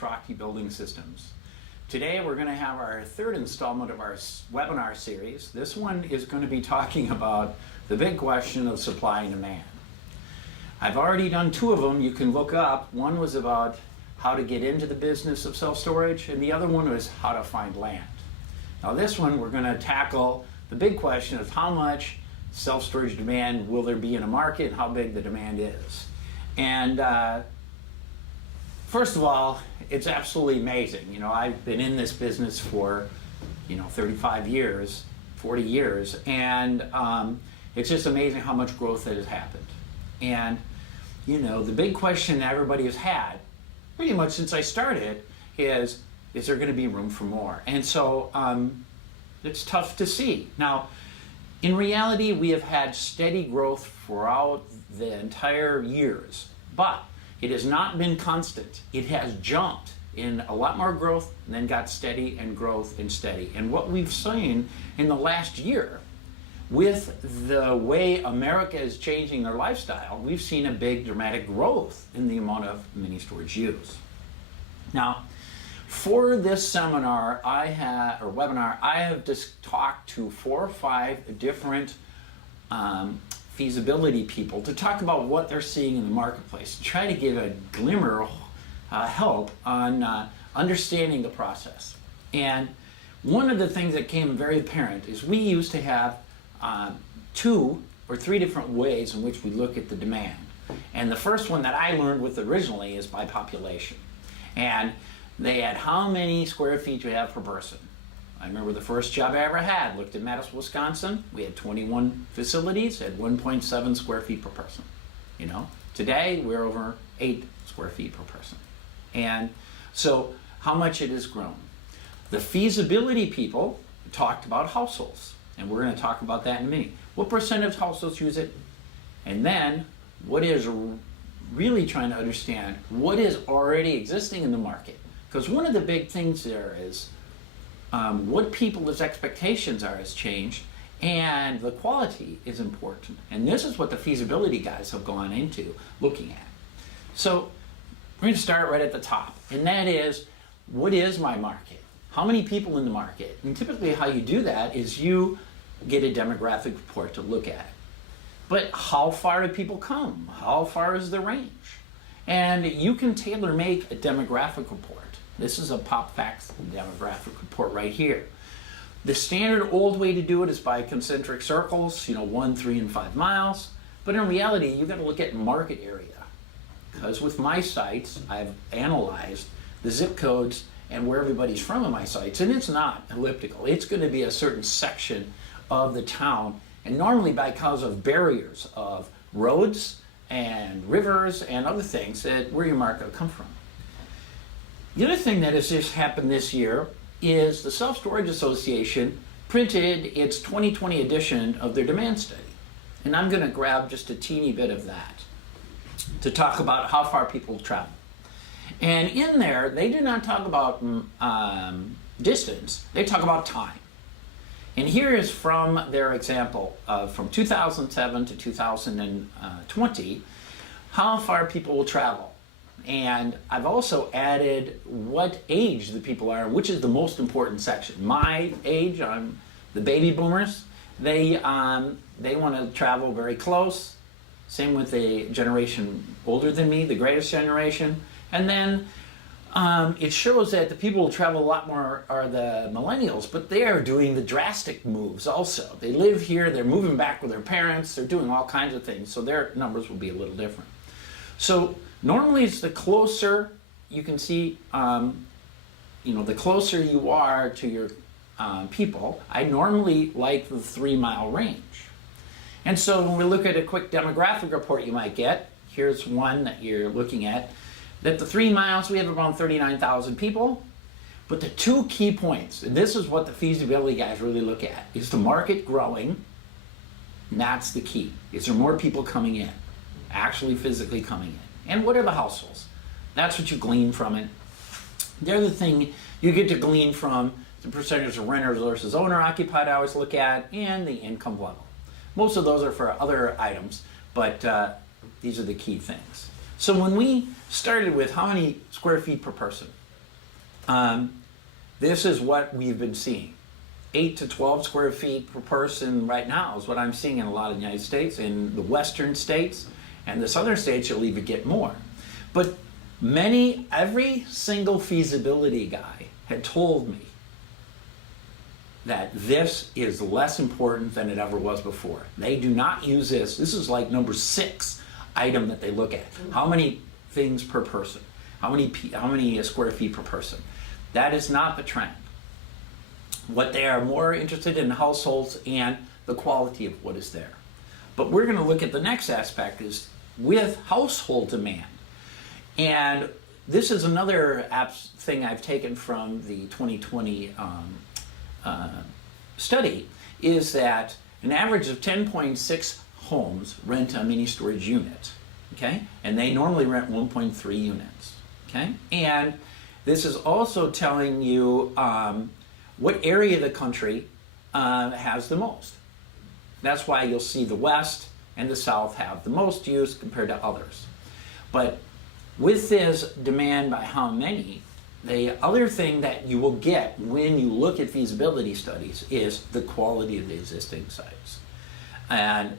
Trockey Building Systems. Today we're going to have our third installment of our webinar series. This one is going to be talking about the big question of supply and demand. I've already done two of them you can look up. One was about how to get into the business of self-storage, and the other one was how to find land. Now this one we're going to tackle the big question of how much self-storage demand will there be in a market and how big the demand is. And first of all, it's absolutely amazing. You know, I've been in this business for 35 years, 40 years, and it's just amazing how much growth that has happened. And the big question everybody has had pretty much since I started is there going to be room for more? And so it's tough to see. Now, in reality, we have had steady growth throughout the entire years, but it has not been constant. It has jumped in a lot more growth and then got steady and growth and steady. And what we've seen in the last year with the way America is changing their lifestyle, we've seen a big dramatic growth in the amount of mini storage used. Now, for this seminar, webinar, I have just talked to 4 or 5 different feasibility people to talk about what they're seeing in the marketplace, to try to give a glimmer of help on understanding the process. And one of the things that came very apparent is we used to have 2 or 3 different ways in which we look at the demand. And the first one that I learned with originally is by population. And they had how many square feet you have per person. I remember the first job I ever had, looked at Madison, Wisconsin. We had 21 facilities at 1.7 square feet per person. Today we're over 8 square feet per person. And so how much it has grown. The feasibility people talked about households, and we're going to talk about that in a minute. What percent of households use it? And then what is really trying to understand what is already existing in the market. Because one of the big things there is what people's expectations are has changed, and the quality is important. And this is what the feasibility guys have gone into looking at. So we're going to start right at the top, and that is, what is my market? How many people in the market? And typically how you do that is you get a demographic report to look at. But how far do people come? How far is the range? And you can tailor-make a demographic report. This is a PopFacts demographic report right here. The standard old way to do it is by concentric circles, 1, 3, and 5 miles. But in reality, you've got to look at market area. Because with my sites, I've analyzed the zip codes and where everybody's from in my sites. And it's not elliptical. It's going to be a certain section of the town. And normally because of barriers of roads and rivers and other things that where your market will come from. The other thing that has just happened this year is the Self-Storage Association printed its 2020 edition of their demand study. And I'm going to grab just a teeny bit of that to talk about how far people travel. And in there, they do not talk about distance, they talk about time. And here is from their example from 2007 to 2020, how far people will travel. And I've also added what age the people are, which is the most important section. My age, I'm the baby boomers. They want to travel very close. Same with the generation older than me, the greatest generation. And then it shows that the people who travel a lot more are the millennials, but they are doing the drastic moves also. They live here, they're moving back with their parents, they're doing all kinds of things, so their numbers will be a little different. So normally it's the closer you can see, the closer you are to your people. I normally like the 3-mile range. And so when we look at a quick demographic report you might get, here's one that you're looking at, that the 3 miles we have around 39,000 people. But the 2 key points, and this is what the feasibility guys really look at, is the market growing, and that's the key. Is there more people coming in, actually physically coming in? And what are the households? That's what you glean from it. The other thing you get to glean from the percentage of renters versus owner-occupied I always look at, and the income level. Most of those are for other items, but these are the key things. So when we started with how many square feet per person, This is what we've been seeing. 8 to 12 square feet per person right now is what I'm seeing in a lot of the United States, in the western states, and the southern states you'll even get more. But every single feasibility guy had told me that this is less important than it ever was before. They do not use this. This is like number 6 item that they look at. How many things per person? How many square feet per person? That is not the trend. What they are more interested in households and the quality of what is there. But we're going to look at the next aspect is with household demand. And this is another thing I've taken from the 2020 study, is that an average of 10.6 homes rent a mini storage unit, okay? And they normally rent 1.3 units, okay? And this is also telling you what area of the country has the most. That's why you'll see the West and the South have the most use compared to others. But with this demand by how many, the other thing that you will get when you look at feasibility studies is the quality of the existing sites. And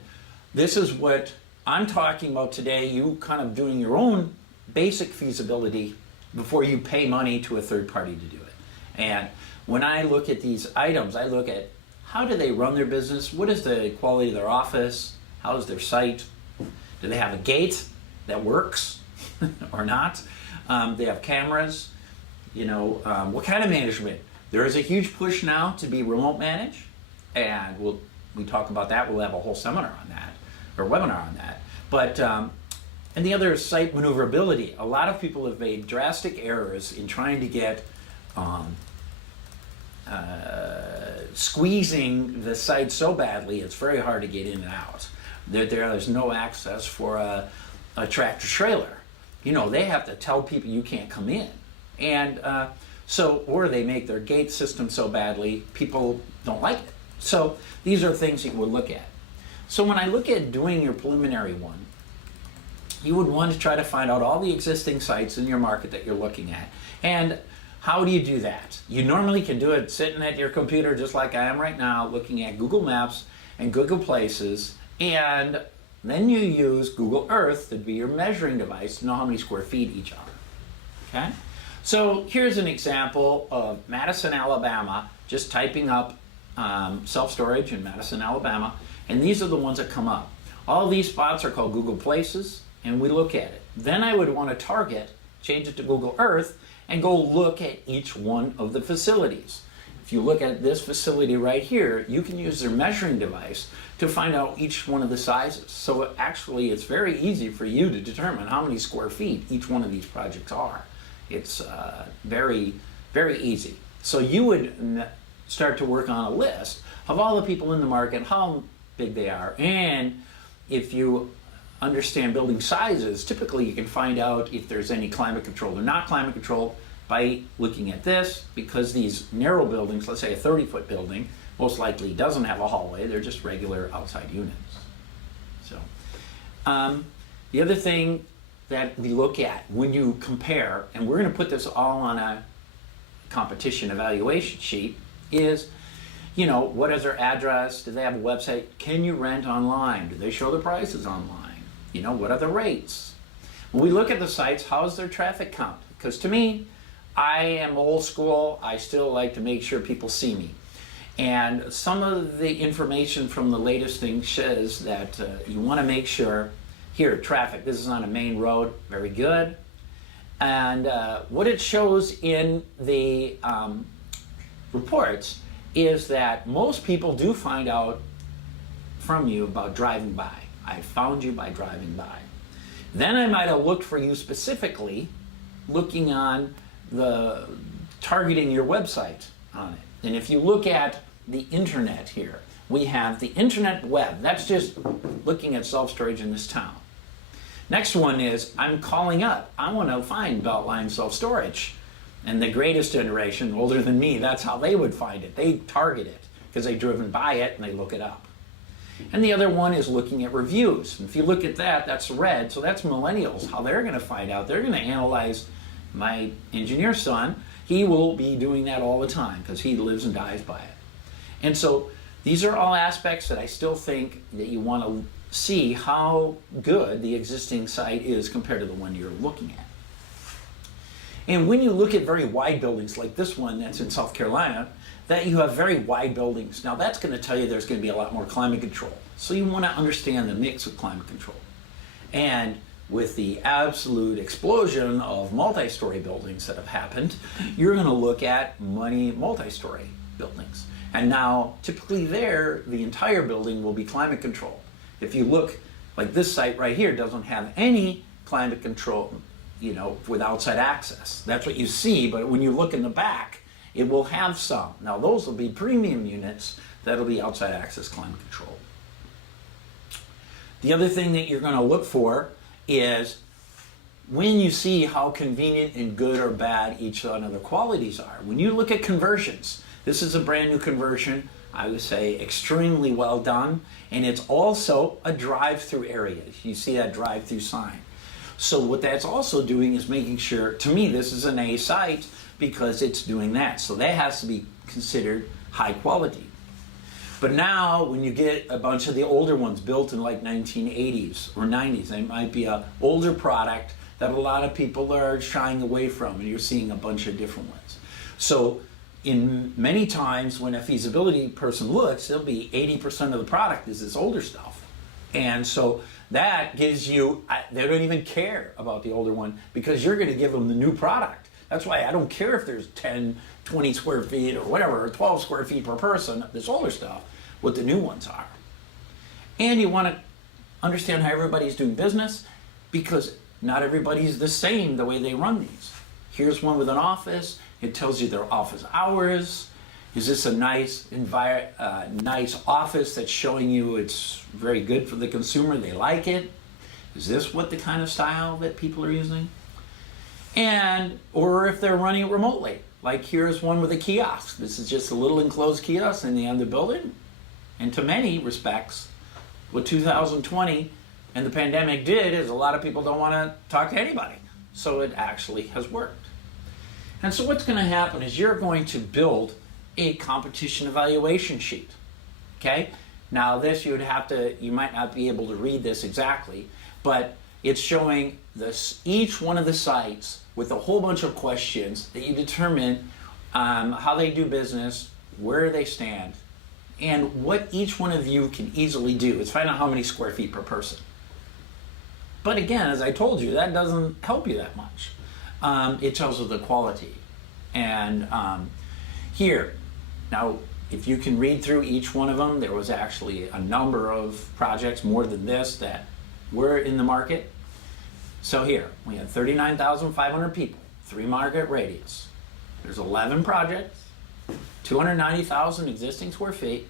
this is what I'm talking about today, you kind of doing your own basic feasibility before you pay money to a third party to do it. And when I look at these items, I look at how do they run their business, what is the quality of their office, how is their site, do they have a gate that works or not, they have cameras, what kind of management. There is a huge push now to be remote managed, and we talk about that, we'll have a whole seminar on that, or webinar on that. But and the other is site maneuverability. A lot of people have made drastic errors in trying to get squeezing the site so badly it's very hard to get in and out. There's no access for a tractor trailer. They have to tell people you can't come in. And or they make their gate system so badly, people don't like it. So these are things you would look at. So when I look at doing your preliminary one, you would want to try to find out all the existing sites in your market that you're looking at. And how do you do that? You normally can do it sitting at your computer just like I am right now, looking at Google Maps and Google Places, and then you use Google Earth to be your measuring device to know how many square feet each are. Okay? So here's an example of Madison, Alabama, just typing up self-storage in Madison, Alabama, and these are the ones that come up. All these spots are called Google Places, and we look at it. Then I would want to target, change it to Google Earth, and go look at each one of the facilities. If you look at this facility right here, you can use their measuring device to find out each one of the sizes. So actually, it's very easy for you to determine how many square feet each one of these projects are. It's very, very easy. So you would start to work on a list of all the people in the market, how big they are, and if you understand building sizes, typically you can find out if there's any climate control or not climate control by looking at this, because these narrow buildings, let's say a 30-foot building, most likely doesn't have a hallway, they're just regular outside units. So the other thing that we look at when you compare, and we're going to put this all on a competition evaluation sheet, is what is their address? Do they have a website? Can you rent online? Do they show the prices online? What are the rates? When we look at the sites, how's their traffic count? Because to me, I am old school. I still like to make sure people see me. And some of the information from the latest thing says that you want to make sure, here, traffic, this is on a main road, very good. And what it shows in the reports is that most people do find out from you about driving by. I found you by driving by. Then I might have looked for you specifically, looking on the targeting your website on it. And if you look at the internet here, we have the internet web. That's just looking at self-storage in this town. Next one is I'm calling up. I want to find Beltline self-storage. And the greatest generation, older than me, that's how they would find it. They target it because they've driven by it and they look it up. And the other one is looking at reviews. And if you look at that, that's red. So that's millennials, how they're going to find out. They're going to analyze my engineer son. he will be doing that all the time because he lives and dies by it. And so these are all aspects that I still think that you want to see how good the existing site is compared to the one you're looking at. And when you look at very wide buildings like this one that's in South Carolina, that you have very wide buildings. Now that's going to tell you there's going to be a lot more climate control. So you want to understand the mix of climate control. And with the absolute explosion of multi-story buildings that have happened, you're going to look at many multi-story buildings. And now, typically there, the entire building will be climate controlled. If you look, like this site right here doesn't have any climate control, with outside access. That's what you see, but when you look in the back, it will have some. Now those will be premium units that'll be outside access climate control. The other thing that you're going to look for is when you see how convenient and good or bad each one of the qualities are. When you look at conversions, this is a brand new conversion, I would say extremely well done, and it's also a drive-through area. You see that drive-through sign. So what that's also doing is making sure, to me this is an A site because it's doing that. So that has to be considered high quality. But now when you get a bunch of the older ones built in like 1980s or 90s, they might be an older product that a lot of people are shying away from, and you're seeing a bunch of different ones. So in many times when a feasibility person looks, there'll be 80% of the product is this older stuff. And so that gives you, they don't even care about the older one because you're going to give them the new product. That's why I don't care if there's 10, 20 square feet or whatever, or 12 square feet per person, this older stuff, what the new ones are. And you want to understand how everybody's doing business because not everybody's the same the way they run these. Here's one with an office. It tells you their office hours. Is this a nice nice office that's showing you it's very good for the consumer, they like it? Is this what the kind of style that people are using? And, or if they're running it remotely. Like here's one with a kiosk. This is just a little enclosed kiosk in the end of the building. And to many respects, what 2020 and the pandemic did is a lot of people don't want to talk to anybody. So it actually has worked. And so what's going to happen is you're going to build a competition evaluation sheet. Okay? Now this you might not be able to read this exactly, but it's showing each one of the sites with a whole bunch of questions that you determine how they do business, where they stand, and what each one of you can easily do is find out how many square feet per person. But again, as I told you, that doesn't help you that much. It tells you the quality. And here, now if you can read through each one of them, there was actually a number of projects, more than this, that were in the market. So here, we had 39,500 people, 3 market radius. There's 11 projects, 290,000 existing square feet,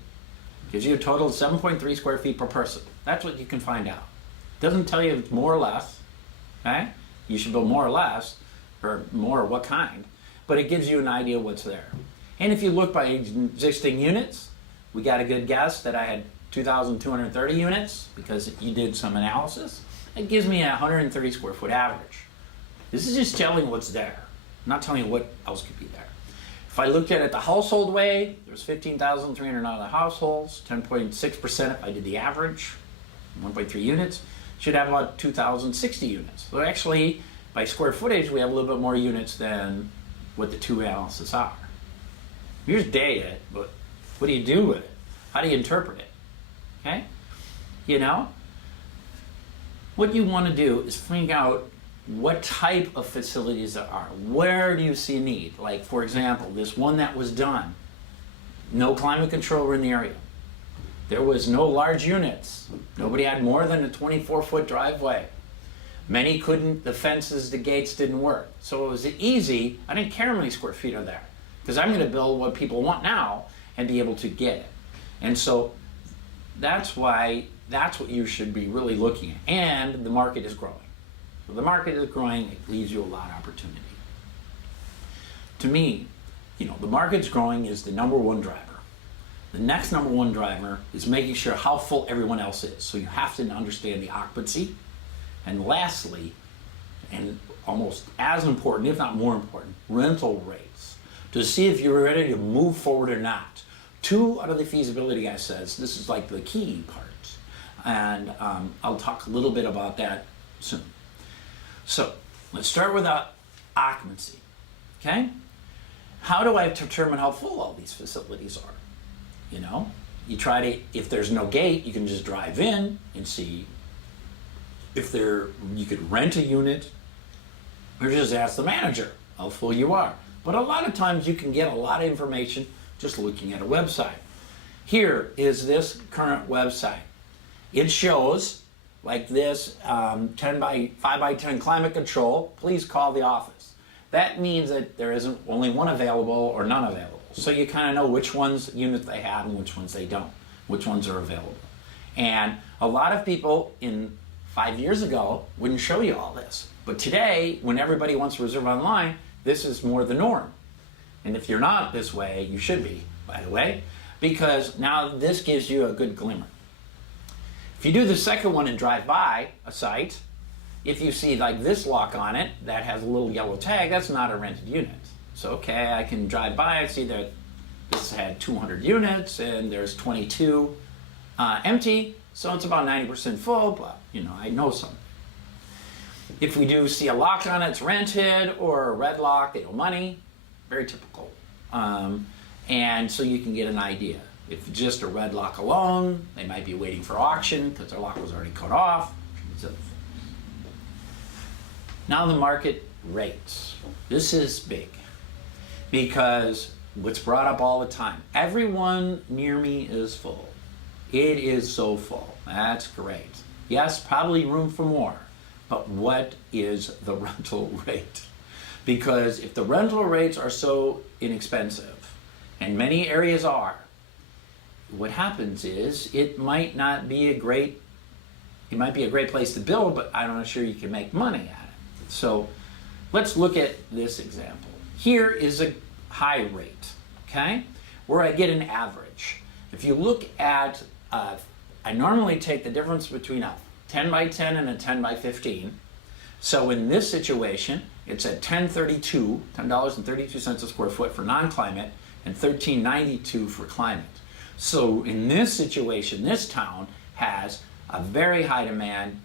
gives you a total of 7.3 square feet per person. That's what you can find out. Doesn't tell you more or less, okay? You should build more or less, or more what kind, but it gives you an idea what's there. And if you look by existing units, we got a good guess that I had 2,230 units because you did some analysis. It gives me a 130 square foot average. This is just telling what's there, not telling you what else could be there. If I looked at it the household way, there's 15,300 other households, 10.6% if I did the average, 1.3 units, should have about 2,060 units. So actually, by square footage, we have a little bit more units than what the two analyses are. Here's data, but what do you do with it? How do you interpret it? Okay? You know? What you want to do is figure out what type of facilities there are. Where do you see need? Like, for example, this one that was done, no climate control in the area. There was no large units. Nobody had more than a 24-foot driveway. Many couldn't, the fences, the gates didn't work. So it was easy, I didn't care how many square feet are there, because I'm going to build what people want now and be able to get it. And so that's why, that's what you should be really looking at. And the market is growing. So the market is growing, it leaves you a lot of opportunity. To me, you know, the market's growing is the number one driver. The next number one driver is making sure how full everyone else is. So you have to understand the occupancy. And lastly, and almost as important, if not more important, rental rates, to see if you're ready to move forward or not. 2 out of the feasibility guy says this is like the key part. And I'll talk a little bit about that soon. So let's start with occupancy, okay? How do I determine how full all these facilities are? You know, you try to, if there's no gate, you can just drive in and see if you could rent a unit or just ask the manager how full you are. But a lot of times you can get a lot of information just looking at a website. Here is this current website. It shows like this 10 by 5 by 10 climate control. Please call the office. That means that there isn't only one available or none available. So you kind of know which units they have and which ones they don't, which ones are available. And a lot of people 5 years ago wouldn't show you all this. But today, when everybody wants to reserve online, this is more the norm. And if you're not this way, you should be, by the way, because now this gives you a good glimmer. If you do the second one and drive by a site, if you see like this lock on it that has a little yellow tag, that's not a rented unit. So okay, I can drive by and see that this had 200 units and there's 22 empty, so it's about 90% full, but you know, I know something. If we do see a lock on it, it's rented, or a red lock, they owe money, very typical. And so you can get an idea. If just a red lock alone, they might be waiting for auction because their lock was already cut off. Now the market rates. This is big because what's brought up all the time. Everyone near me is full. It is so full. That's great. Yes, probably room for more. But what is the rental rate? Because if the rental rates are so inexpensive, and many areas are, what happens is it might be a great place to build, but I'm not sure you can make money at it. So let's look at this example. Here is a high rate, okay, where I get an average. If you look at, I normally take the difference between a 10 by 10 and a 10 by 15. So in this situation, it's at $10.32 a square foot for non-climate and $13.92 for climate. So in this situation, this town has a very high demand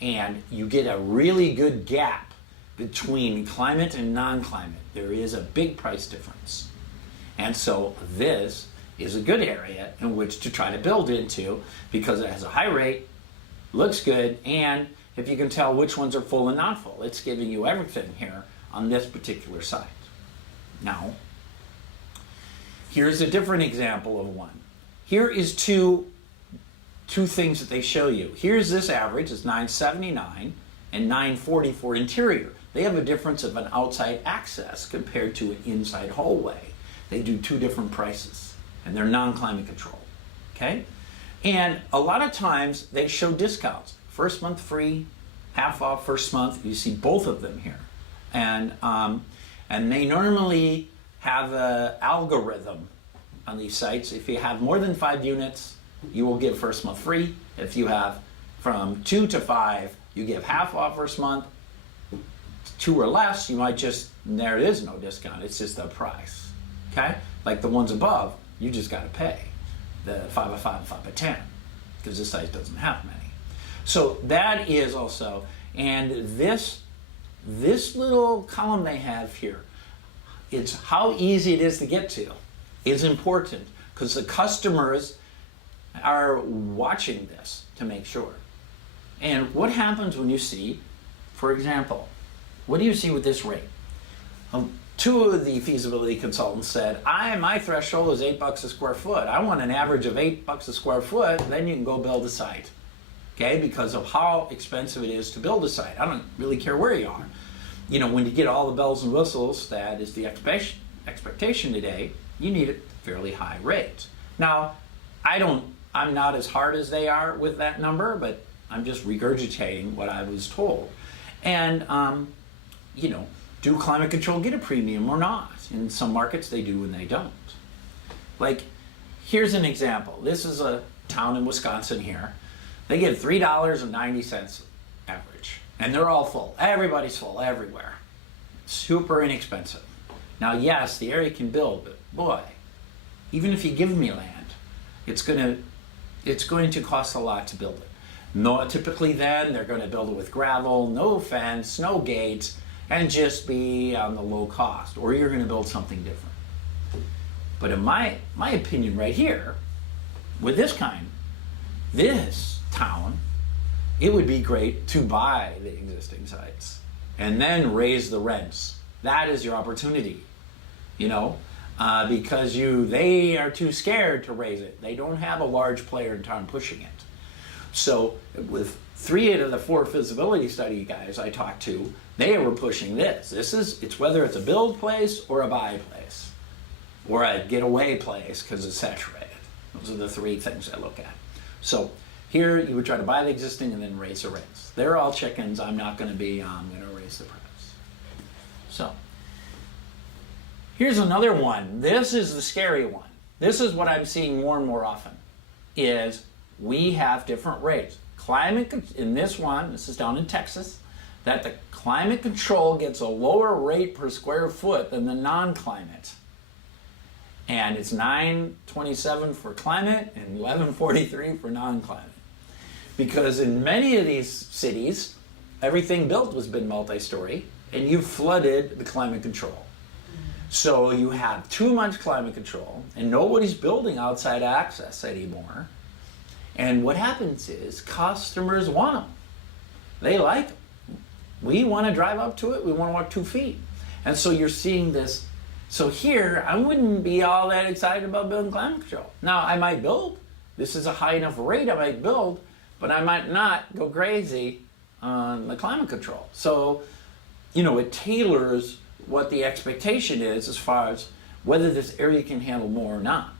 and you get a really good gap between climate and non-climate. There is a big price difference. And so this is a good area in which to try to build into because it has a high rate, looks good, and if you can tell which ones are full and not full, it's giving you everything here on this particular site. Now, here's a different example of one. Here is two things that they show you. Here's this average, it's $979 and $940 for interior. They have a difference of an outside access compared to an inside hallway. They do 2 different prices, and they're non-climate control, okay? And a lot of times they show discounts. First month free, half off first month. You see both of them here. And they normally have an algorithm on these sites. If you have more than 5 units, you will give first month free. If you have from 2 to 5, you give half off first month. 2 or less, you might there is no discount. It's just the price, okay? Like the ones above, you just got to pay. The 5 by 5 and 5 by 10, because this site doesn't have many. So that is also, and this little column they have here, it's how easy it is to get to is important because the customers are watching this to make sure. And what happens when you see, for example, what do you see with this rate? 2 of the feasibility consultants said, my threshold is $8 a square foot. I want an average of $8 a square foot, then you can go build a site. Okay, because of how expensive it is to build a site. I don't really care where you are. You know, when you get all the bells and whistles, that is the expectation today, you need a fairly high rate. Now, I'm not as hard as they are with that number, but I'm just regurgitating what I was told. And, you know, do climate control get a premium or not? In some markets they do and they don't. Like, here's an example. This is a town in Wisconsin here. They get $3.90 average. and they're all full. Everybody's full everywhere. Super inexpensive. Now, yes, the area can build, but boy, even if you give me land, it's going to cost a lot to build it. No, typically then they're going to build it with gravel, no fence, no gates, and just be on the low cost, or you're going to build something different. But in my opinion right here, with this town, it would be great to buy the existing sites and then raise the rents. That is your opportunity, because they are too scared to raise it. They don't have a large player in town pushing it. So with 3 out of the 4 feasibility study guys I talked to, they were pushing this. It's whether it's a build place or a buy place or a getaway place because it's saturated. Those are the 3 things I look at. So here you would try to buy the existing and then raise the rents. They're all chickens. I'm going to raise the price. So here's another one. This is the scary one. This is what I'm seeing more and more often is we have different rates. In this is down in Texas, that the climate control gets a lower rate per square foot than the non-climate. And it's $9.27 for climate and $11.43 for non-climate. Because in many of these cities, everything built has been multi-story, and you've flooded the climate control. So you have too much climate control, and nobody's building outside access anymore. And what happens is customers want them. They like them. We want to drive up to it. We want to walk 2 feet. And so you're seeing this. So here, I wouldn't be all that excited about building climate control. Now, I might build. This is a high enough rate I might build, but I might not go crazy on the climate control. So, it tailors what the expectation is as far as whether this area can handle more or not.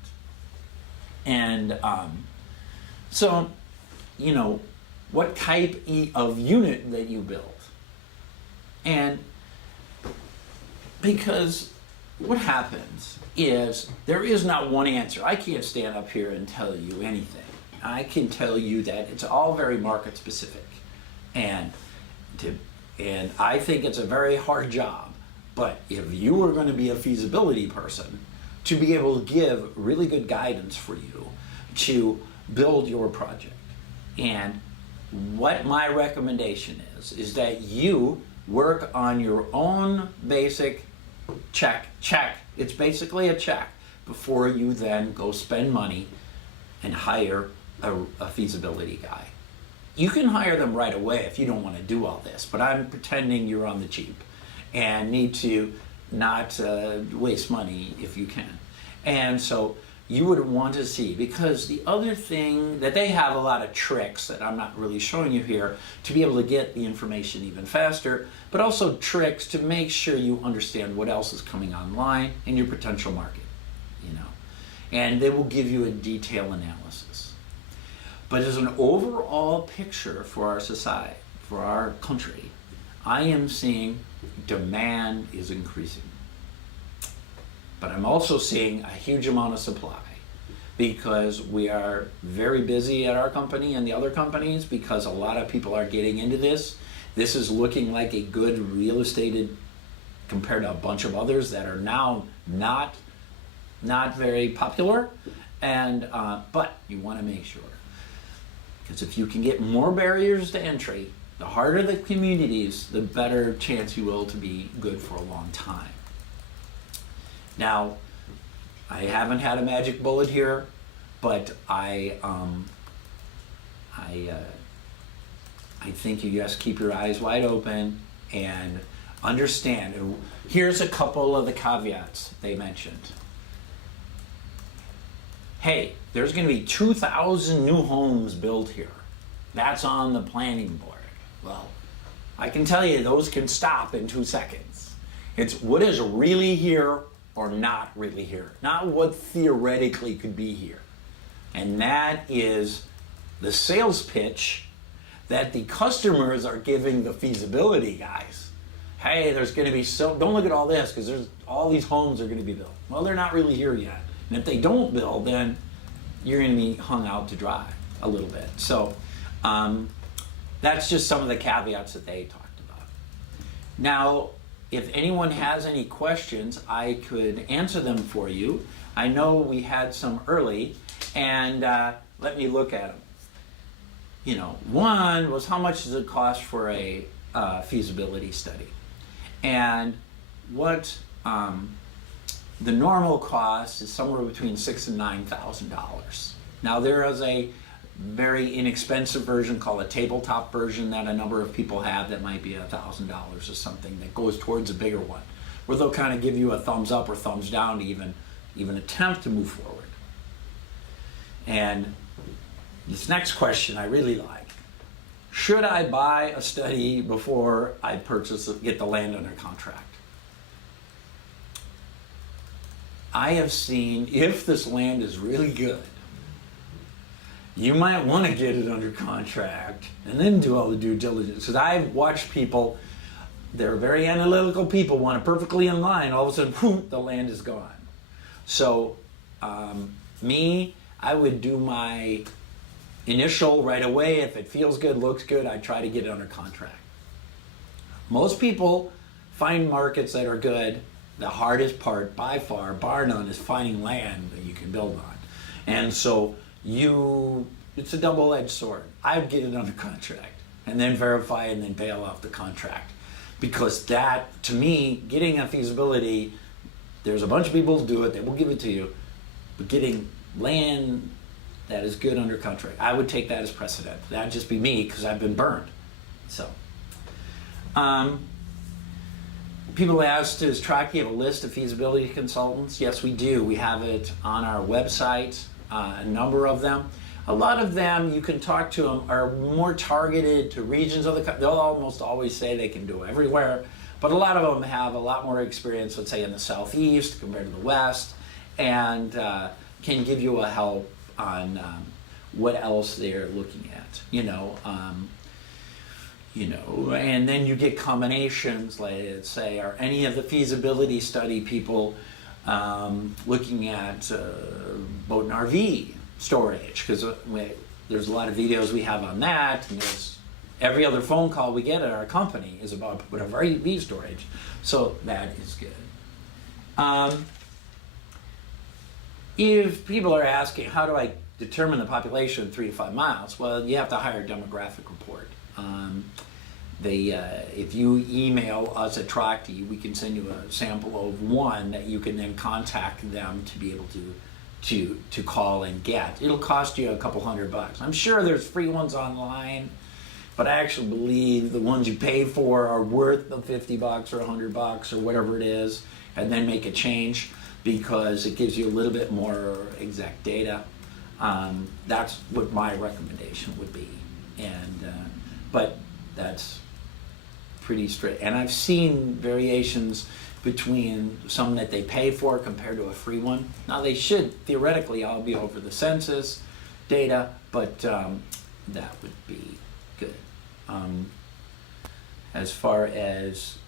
And so, what type of unit that you build. And because what happens is there is not one answer. I can't stand up here and tell you anything. I can tell you that it's all very market specific. And I think it's a very hard job. But if you were going to be a feasibility person, to be able to give really good guidance for you to build your project. And what my recommendation is that you work on your own basic check. It's basically a check before you then go spend money and hire a feasibility guy. You can hire them right away if you don't want to do all this, but I'm pretending you're on the cheap and need to not waste money if you can. And so you would want to see, because the other thing that they have a lot of tricks that I'm not really showing you here to be able to get the information even faster, but also tricks to make sure you understand what else is coming online in your potential market, and they will give you a detailed analysis. But as an overall picture for our society, for our country, I am seeing demand is increasing. But I'm also seeing a huge amount of supply because we are very busy at our company and the other companies because a lot of people are getting into this. This is looking like a good real estate compared to a bunch of others that are now not very popular. And but you want to make sure, because if you can get more barriers to entry, the harder the communities, the better chance you will to be good for a long time. Now, I haven't had a magic bullet here, but I think you just keep your eyes wide open and understand. Here's a couple of the caveats they mentioned. Hey, there's going to be 2,000 new homes built here. That's on the planning board. Well, I can tell you those can stop in 2 seconds. It's what is really here or not really here, not what theoretically could be here. And that is the sales pitch that the customers are giving the feasibility guys. Hey, there's going to be don't look at all this because there's all these homes are going to be built. Well, they're not really here yet. And if they don't build, then you're going to be hung out to dry a little bit. So that's just some of the caveats that they talked about. Now, if anyone has any questions, I could answer them for you. I know we had some early, and let me look at them. You know, one was, how much does it cost for a feasibility study? And what the normal cost is somewhere between $6,000 and $9,000. Now, there is a very inexpensive version called a tabletop version that a number of people have that might be $1,000 or something, that goes towards a bigger one, where they'll kind of give you a thumbs up or thumbs down to even attempt to move forward. And this next question I really like. Should I buy a study before I get the land under contract? I have seen, if this land is really good, you might want to get it under contract and then do all the due diligence. Because I've watched people, they're very analytical people, want it perfectly in line, all of a sudden, whoop, the land is gone. So, I would do my initial right away. If it feels good, looks good, I try to get it under contract. Most people find markets that are good. The hardest part, by far, bar none, is finding land that you can build on. And so it's a double-edged sword. I would get it under contract and then verify and then bail off the contract. Because that, to me, getting a feasibility, there's a bunch of people who do it, they will give it to you, but getting land that is good under contract, I would take that as precedent. That'd just be me, because I've been burned. So, people asked, does Tracti have a list of feasibility consultants? Yes, we do. We have it on our website, a number of them. A lot of them, you can talk to them, are more targeted to regions of the country. They'll almost always say they can do everywhere, but a lot of them have a lot more experience, let's say in the Southeast compared to the West, and can give you a help on what else they're looking at, and then you get combinations, like, let's say, are any of the feasibility study people looking at boat and RV storage? Because there's a lot of videos we have on that, and every other phone call we get at our company is about boat and RV storage, so that is good. If people are asking, how do I determine the population 3 to 5 miles? Well, you have to hire a demographic report. If you email us at Tracti, we can send you a sample of one that you can then contact them to be able to call and get. It'll cost you a couple $100. I'm sure there's free ones online, but I actually believe the ones you pay for are worth the $50 or $100 or whatever it is, and then make a change, because it gives you a little bit more exact data. That's what my recommendation would be. But that's pretty straight. And I've seen variations between some that they pay for compared to a free one. Now, they should theoretically all be over the census data, but that would be good. As far as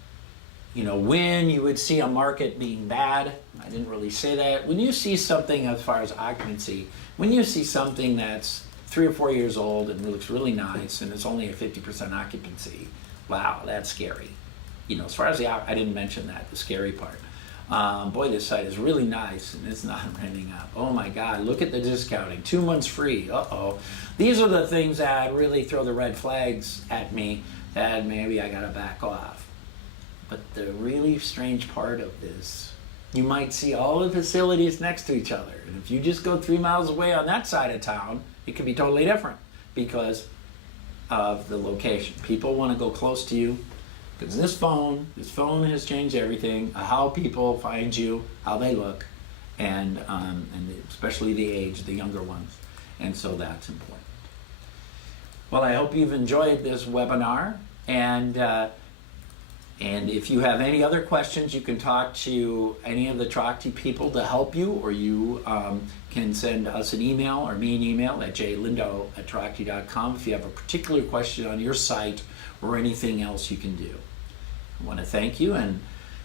when you would see a market being bad, I didn't really say that. When you see something as far as occupancy, when you see something that's 3 or 4 years old and it looks really nice and it's only a 50% occupancy, wow, that's scary. As far as I didn't mention that, the scary part. Boy, this site is really nice and it's not renting out. Oh my God, look at the discounting. 2 months free, uh-oh. These are the things that really throw the red flags at me that maybe I gotta back off. But the really strange part of this, you might see all the facilities next to each other. And if you just go 3 miles away on that side of town, it could be totally different because of the location. People want to go close to you because this phone has changed everything, how people find you, how they look, and especially the age, the younger ones. And so that's important. Well, I hope you've enjoyed this webinar, and if you have any other questions, you can talk to any of the Tracti people to help you, or you can send us an email or me an email at jlindo@tracti.com if you have a particular question on your site or anything else you can do. I want to thank you and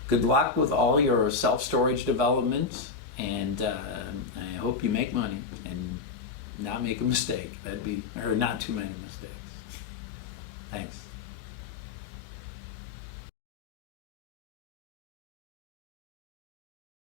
good luck with all your self-storage development, and I hope you make money and not make a mistake. Or not too many mistakes. Thanks.